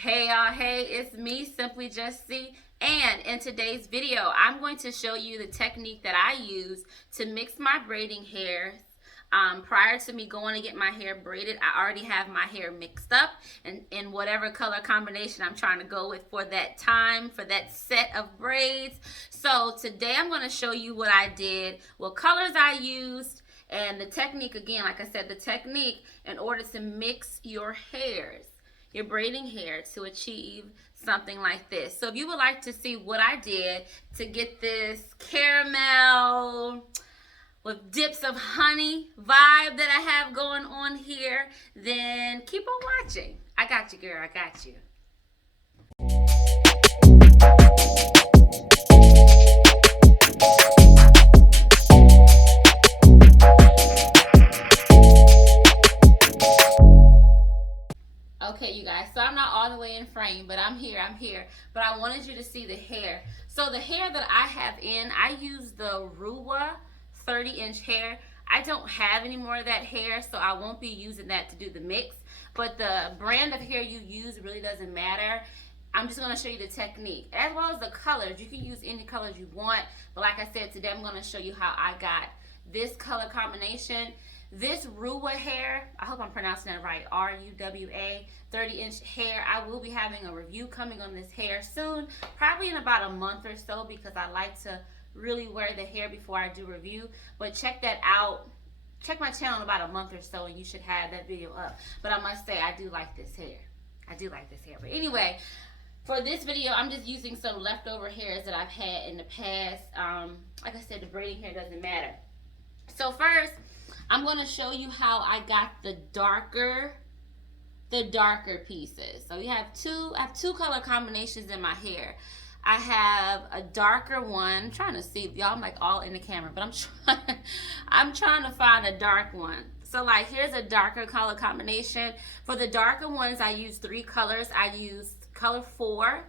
Hey y'all, hey, it's me, Simply Just C, and in today's video, I'm going to show you the technique that I use to mix my braiding hairs. Prior to me going to get my hair braided, I already have my hair mixed up and in whatever color combination I'm trying to go with for that time, for that set of braids. So today I'm going to show you what I did, what colors I used, and the technique again, like I said, the technique in order to mix your hairs, your braiding hair, to achieve something like this. So if you would like to see what I did to get this caramel with dips of honey vibe that I have going on here, then keep on watching. I got you, girl. I got you. Okay, you guys, so I'm not all the way in frame, but I'm here. But I wanted you to see the hair. So the hair that I have in, I use the Rua 30-inch hair. I don't have any more of that hair, so I won't be using that to do the mix. But the brand of hair you use really doesn't matter. I'm just going to show you the technique, as well as the colors. You can use any colors you want, but like I said, today I'm going to show you how I got this color combination. This Rua hair, I hope I'm pronouncing that right, R-U-W-A, 30-inch hair. I will be having a review coming on this hair soon, probably in about a month or so, because I like to really wear the hair before I do review. But check that out. Check my channel in about a month or so, and you should have that video up. But I must say, I do like this hair. I do like this hair. But anyway, for this video, I'm just using some leftover hairs that I've had in the past. Like I said, the braiding hair doesn't matter. So first, I'm going to show you how I got the darker pieces. So I have two color combinations in my hair. I have a darker one. I'm trying to see, y'all, I'm like all in the camera, but I'm trying to find a dark one. So like here's a darker color combination. For the darker ones, I used 3 colors. I used color 4,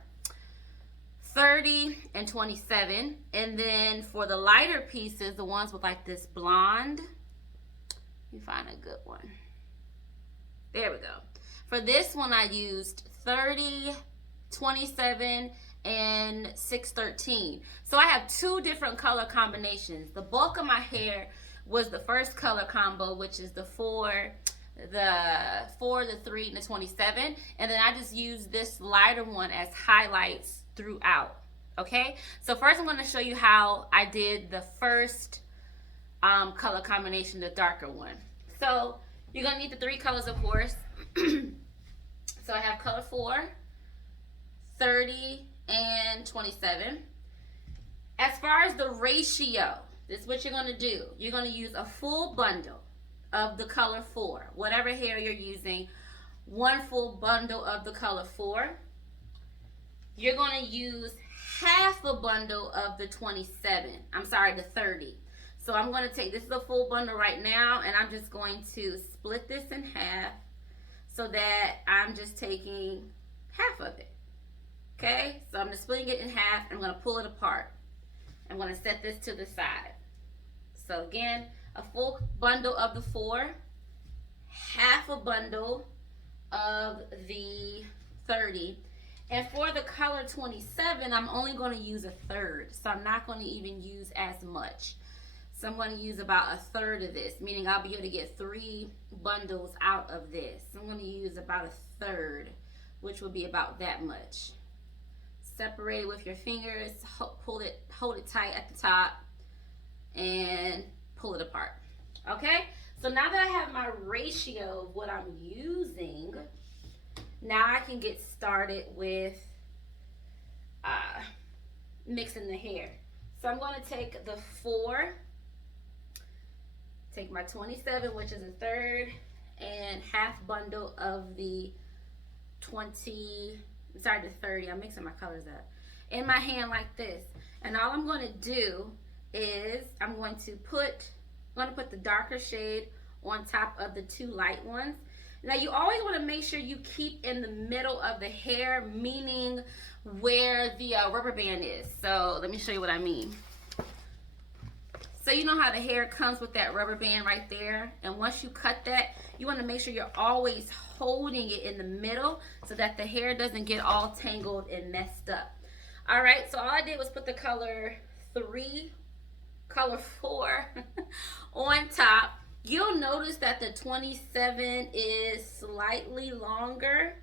30, and 27. And then for the lighter pieces, the ones with like this blonde, let me find a good one. There we go. For this one, I used 30, 27, and 613. So I have 2 different color combinations. The bulk of my hair was the first color combo, which is the 4, the 3, and the 27. And then I just used this lighter one as highlights throughout. Okay? So first I'm going to show you how I did the first color combination, the darker one. So you're gonna need the 3 colors, of course. So I have color 4, 30, and 27. As far as the ratio, this is what you're gonna do. You're gonna use a full bundle of the color 4, whatever hair you're using, 1 full bundle of the color 4. You're gonna use half a bundle of the 27. I'm sorry, the 30. So I'm going to take, this is a full bundle right now, and I'm just going to split this in half so that I'm just taking half of it. Okay, so I'm just splitting it in half. I'm going to pull it apart. I'm going to set this to the side. So again, a full bundle of the 4, half a bundle of the 30. And for the color 27, I'm only going to use a third. So I'm not going to even use as much. So I'm going to use about a third of this, meaning I'll be able to get 3 bundles out of this. I'm going to use about a third, which will be about that much. Separate it with your fingers, hold it tight at the top, and pull it apart. Okay? So now that I have my ratio of what I'm using, now I can get started with mixing the hair. So I'm going to take the 4, take my 27, which is a third, and half bundle of the 30. I'm mixing my colors up in my hand like this. And all I'm going to do is I'm going to put the darker shade on top of the 2 light ones. Now you always want to make sure you keep in the middle of the hair, meaning where the rubber band is. So let me show you what I mean. So you know how the hair comes with that rubber band right there? And once you cut that, you want to make sure you're always holding it in the middle so that the hair doesn't get all tangled and messed up. All right, so all I did was put the color 3, color 4 on top. You'll notice that the 27 is slightly longer.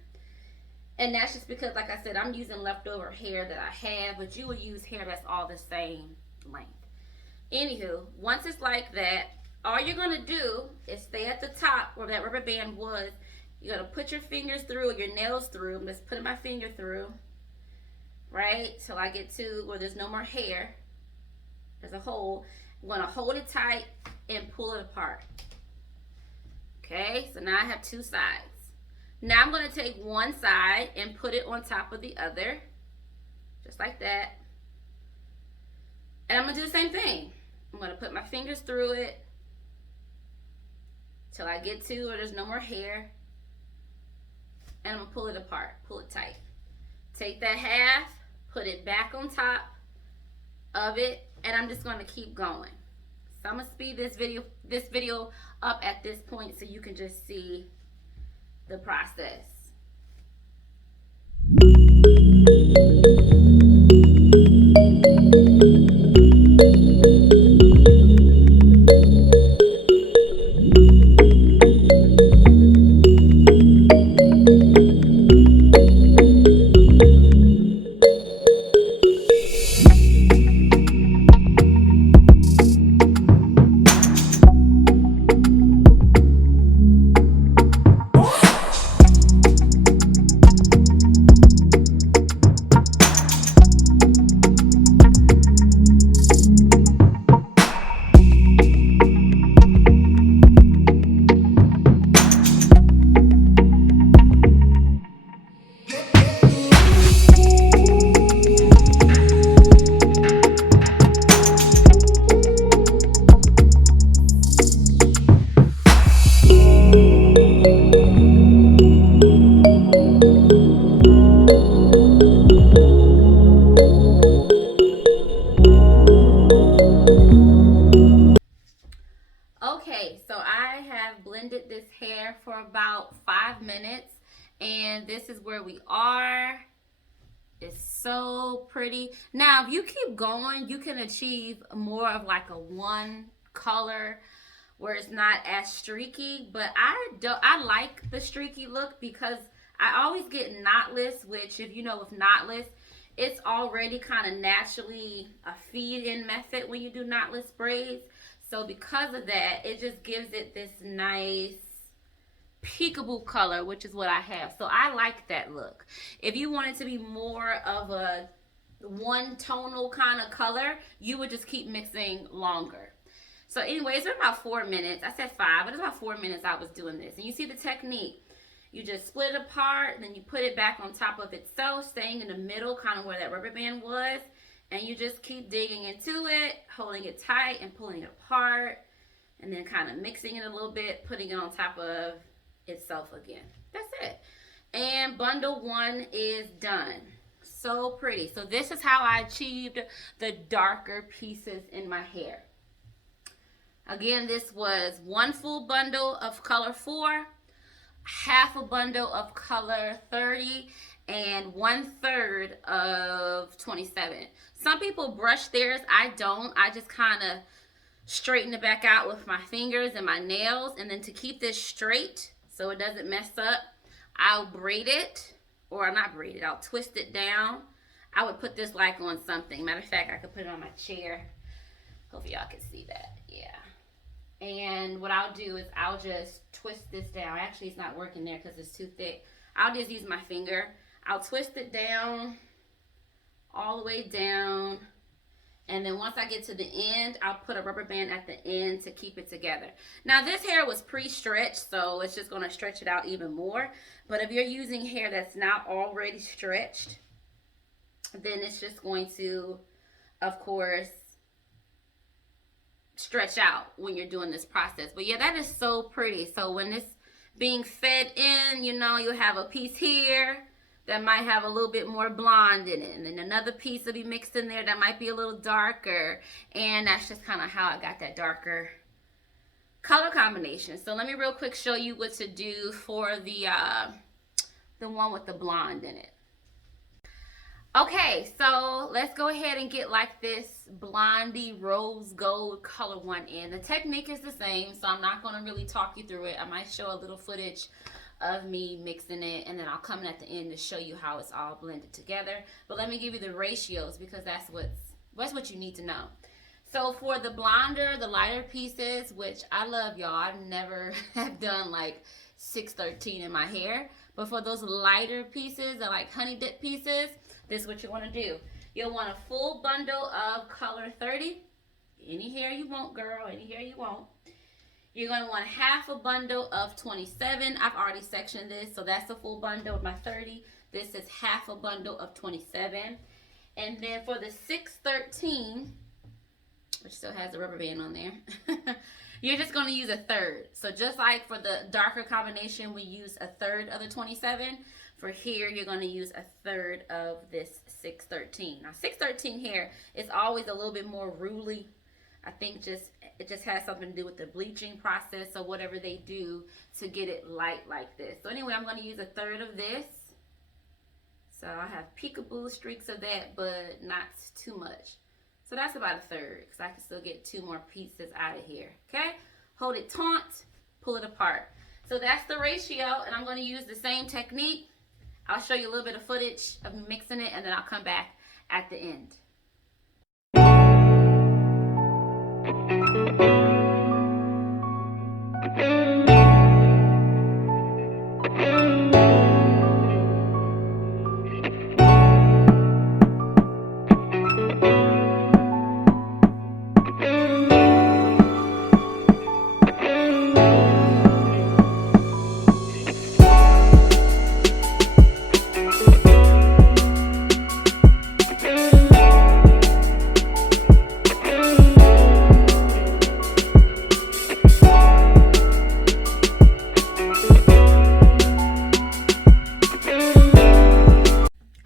And that's just because, like I said, I'm using leftover hair that I have, but you would use hair that's all the same length. Anywho, once it's like that, all you're going to do is stay at the top where that rubber band was. You're going to put your fingers through or your nails through. I'm just putting my finger through, right? Till I get to where there's no more hair. There's a hole. I'm going to hold it tight and pull it apart. Okay, so now I have 2 sides. Now I'm going to take one side and put it on top of the other. Just like that. And I'm going to do the same thing. I'm going to put my fingers through it till I get to where there's no more hair. And I'm going to pull it apart. Pull it tight. Take that half, put it back on top of it, and I'm just going to keep going. So I'm going to speed this video up at this point so you can just see the process. Okay, so I have blended this hair for about 5 minutes, and this is where we are. It's so pretty. Now, if you keep going, you can achieve more of like a one color where it's not as streaky, but I like the streaky look because I always get knotless, which if you know with knotless, it's already kind of naturally a feed-in method when you do knotless braids. So because of that, it just gives it this nice peekaboo color, which is what I have. So I like that look. If you want it to be more of a one tonal kind of color, you would just keep mixing longer. So anyways, it's about 4 minutes. I said 5, but it's about 4 minutes I was doing this. And you see the technique. You just split it apart, and then you put it back on top of itself, staying in the middle, kind of where that rubber band was. And you just keep digging into it, holding it tight and pulling it apart. And then kind of mixing it a little bit, putting it on top of itself again. That's it. And bundle 1 is done. So pretty. So this is how I achieved the darker pieces in my hair. Again, this was 1 full bundle of color 4, half a bundle of color 30, and 1/3 of 27. Some people brush theirs. I don't. I just kind of straighten it back out with my fingers and my nails. And then to keep this straight so it doesn't mess up, I'll braid it, or not braid it, I'll twist it down. I would put this like on something. Matter of fact, I could put it on my chair. Hopefully y'all can see that. Yeah. And what I'll do is I'll just twist this down. Actually, it's not working there because it's too thick. I'll just use my finger. I'll twist it down, all the way down. And then once I get to the end, I'll put a rubber band at the end to keep it together. Now, this hair was pre-stretched, so it's just going to stretch it out even more. But if you're using hair that's not already stretched, then it's just going to, of course, stretch out when you're doing this process. But yeah, that is so pretty. So when it's being fed in, you know, you'll have a piece here, that might have a little bit more blonde in it. And then another piece will be mixed in there that might be a little darker. And that's just kind of how I got that darker color combination. So let me real quick show you what to do for the one with the blonde in it. Okay, so let's go ahead and get like this blondie rose gold color one in. The technique is the same, so I'm not going to really talk you through it. I might show a little footage of me mixing it, and then I'll come in at the end to show you how it's all blended together. But let me give you the ratios, because that's what you need to know. So for the blonder, the lighter pieces, which I love, y'all, I never have done like 613 in my hair, but for those lighter pieces, the like honey dip pieces, this is what you want to do. You'll want a full bundle of color 30. Any hair you want, girl, any hair you want. You're going to want half a bundle of 27. I've already sectioned this, so that's a full bundle of my 30. This is half a bundle of 27. And then for the 613, which still has the rubber band on there, you're just going to use a third. So just like for the darker combination, we use a third of the 27. For here, you're going to use a third of this 613. Now, 613 hair is always a little bit more ruly. I think it just has something to do with the bleaching process or whatever they do to get it light like this. So anyway, I'm going to use a third of this. So I have peekaboo streaks of that, but not too much. So that's about a third, because I can still get 2 more pieces out of here. Okay? Hold it taut, pull it apart. So that's the ratio, and I'm going to use the same technique. I'll show you a little bit of footage of me mixing it, and then I'll come back at the end.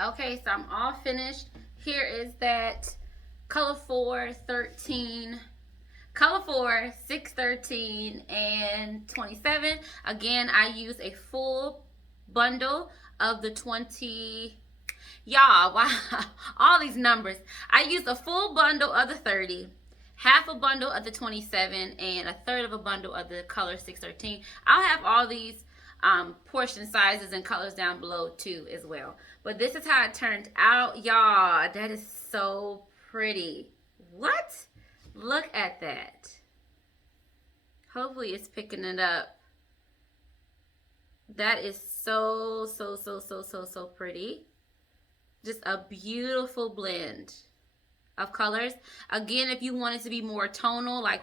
Okay, so I'm all finished. Here is that color 4, 13, color 4, 6, 13, and 27. Again, I use a full bundle of the 20. Y'all, wow, all these numbers. I use a full bundle of the 30, half a bundle of the 27, and a third of a bundle of the color 613. I'll have all these portion sizes and colors down below too as well. But this is how it turned out, y'all. That is so pretty. What? Look at that. Hopefully it's picking it up. That is so pretty. Just a beautiful blend of colors. Again, if you want it to be more tonal, like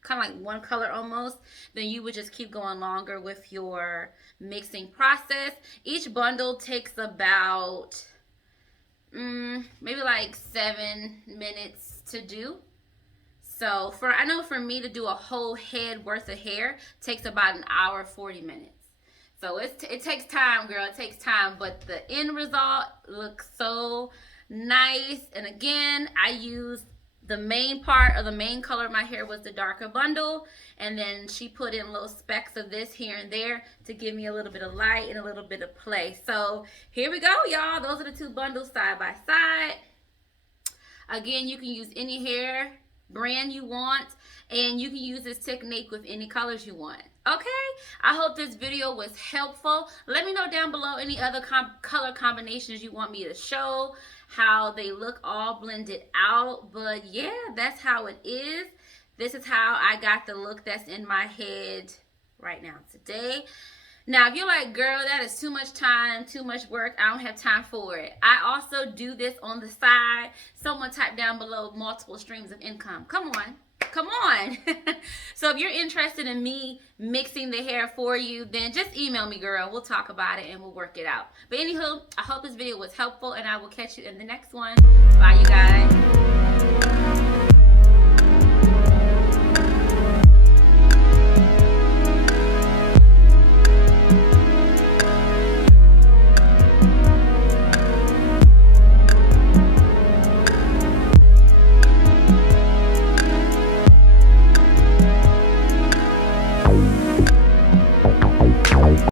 kind of like one color almost, then you would just keep going longer with your mixing process. Each bundle takes about maybe like 7 minutes to do. So I know for me to do a whole head worth of hair takes about 1 hour 40 minutes. So it takes time, girl. It takes time, but the end result looks so nice. And again, I used the main part of the main color of my hair was the darker bundle, and then she put in little specks of this here and there to give me a little bit of light and a little bit of play. So here we go, y'all. Those are the 2 bundles side by side. Again, you can use any hair brand you want, and you can use this technique with any colors you want. Okay, I hope this video was helpful. Let me know down below any other color combinations you want me to show, how they look all blended out. But yeah, that's how it is. This is how I got the look that's in my head right now today. Now, if you're like, girl, that is too much time, too much work, I don't have time for it, I also do this on the side. Someone type down below multiple streams of income. Come on. Come on. So if you're interested in me mixing the hair for you, then just email me, girl. We'll talk about it and we'll work it out. But anywho, I hope this video was helpful, and I will catch you in the next one. Bye, you guys.